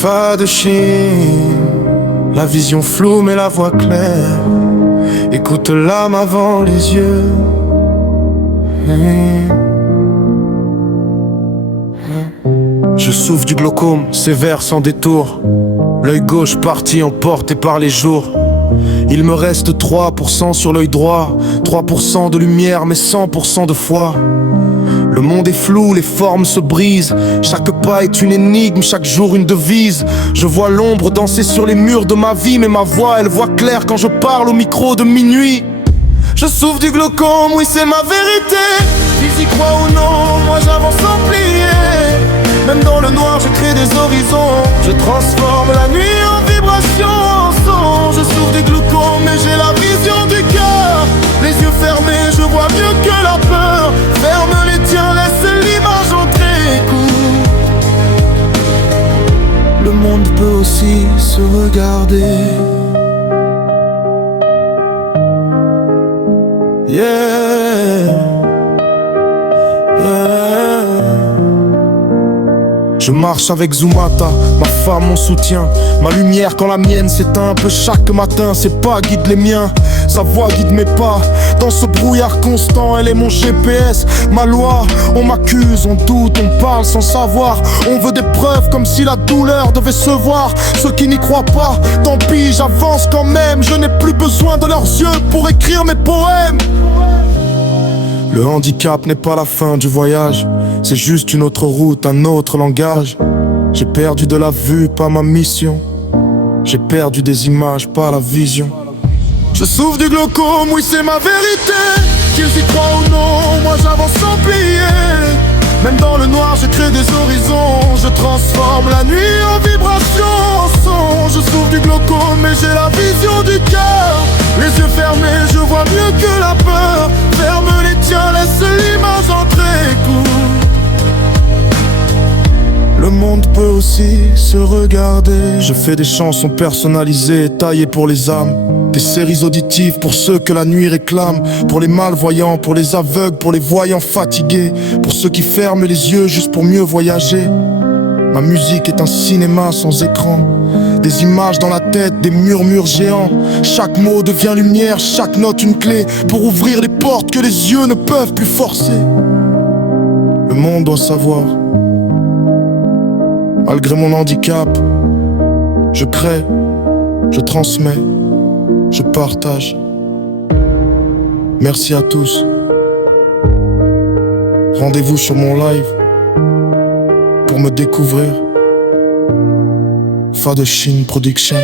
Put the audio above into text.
Fa de Chine, la vision floue mais la voix claire. Écoute l'âme avant les yeux. Je souffre du glaucome, sévère sans détour. L'œil gauche parti emporté par les jours. Il me reste 3% sur l'œil droit, 3% de lumière mais 100% de foi. Le monde est flou, les formes se brisent. Chaque pas est une énigme, chaque jour une devise. Je vois l'ombre danser sur les murs de ma vie, mais ma voix elle voit clair quand je parle au micro de minuit. Je souffre du glaucome, oui c'est ma vérité. Ils y croient ou non, moi j'avance sans plier. Même dans le noir je crée des horizons. Je transforme la nuit en vibration, en son. Je souffre du glaucome mais j'ai la vision du cœur. Les yeux fermés, je vois mieux que la peur. Ferme les tiens, laisse l'image entrer. Écoute, le monde peut aussi se regarder. Yeah, yeah. Je marche avec Zumata, ma femme mon soutien. Ma lumière quand la mienne s'éteint un peu chaque matin. Ses pas guident les miens, sa voix guide mes pas. Dans ce brouillard constant, elle est mon GPS, ma loi. On m'accuse, on doute, on parle sans savoir. On veut des preuves comme si la douleur devait se voir. Ceux qui n'y croient pas, tant pis, j'avance quand même. Je n'ai plus besoin de leurs yeux pour écrire mes poèmes. Le handicap n'est pas la fin du voyage. C'est juste une autre route, un autre langage. J'ai perdu de la vue, pas ma mission. J'ai perdu des images, pas la vision. Je souffre du glaucome, oui c'est ma vérité. Qu'ils y croient ou non, moi j'avance sans plier. Même dans le noir je crée des horizons. Je transforme la nuit en vibration, en son. Je souffre du glaucome mais j'ai la vision du cœur. Les yeux fermés, je vois mieux que la peur. Ferme les tiens, laisse l'image entrer. Écoute, le monde peut aussi se regarder. Je fais des chansons personnalisées, taillées pour les âmes. Des séries auditives pour ceux que la nuit réclame. Pour les malvoyants, pour les aveugles, pour les voyants fatigués. Pour ceux qui ferment les yeux juste pour mieux voyager. Ma musique est un cinéma sans écran. Des images dans la tête, des murmures géants. Chaque mot devient lumière, chaque note une clé pour ouvrir les portes que les yeux ne peuvent plus forcer. Le monde doit savoir. Malgré mon handicap, je crée, je transmets, je partage. Merci à tous. Rendez-vous sur mon live pour me découvrir. Fa de Chine Production.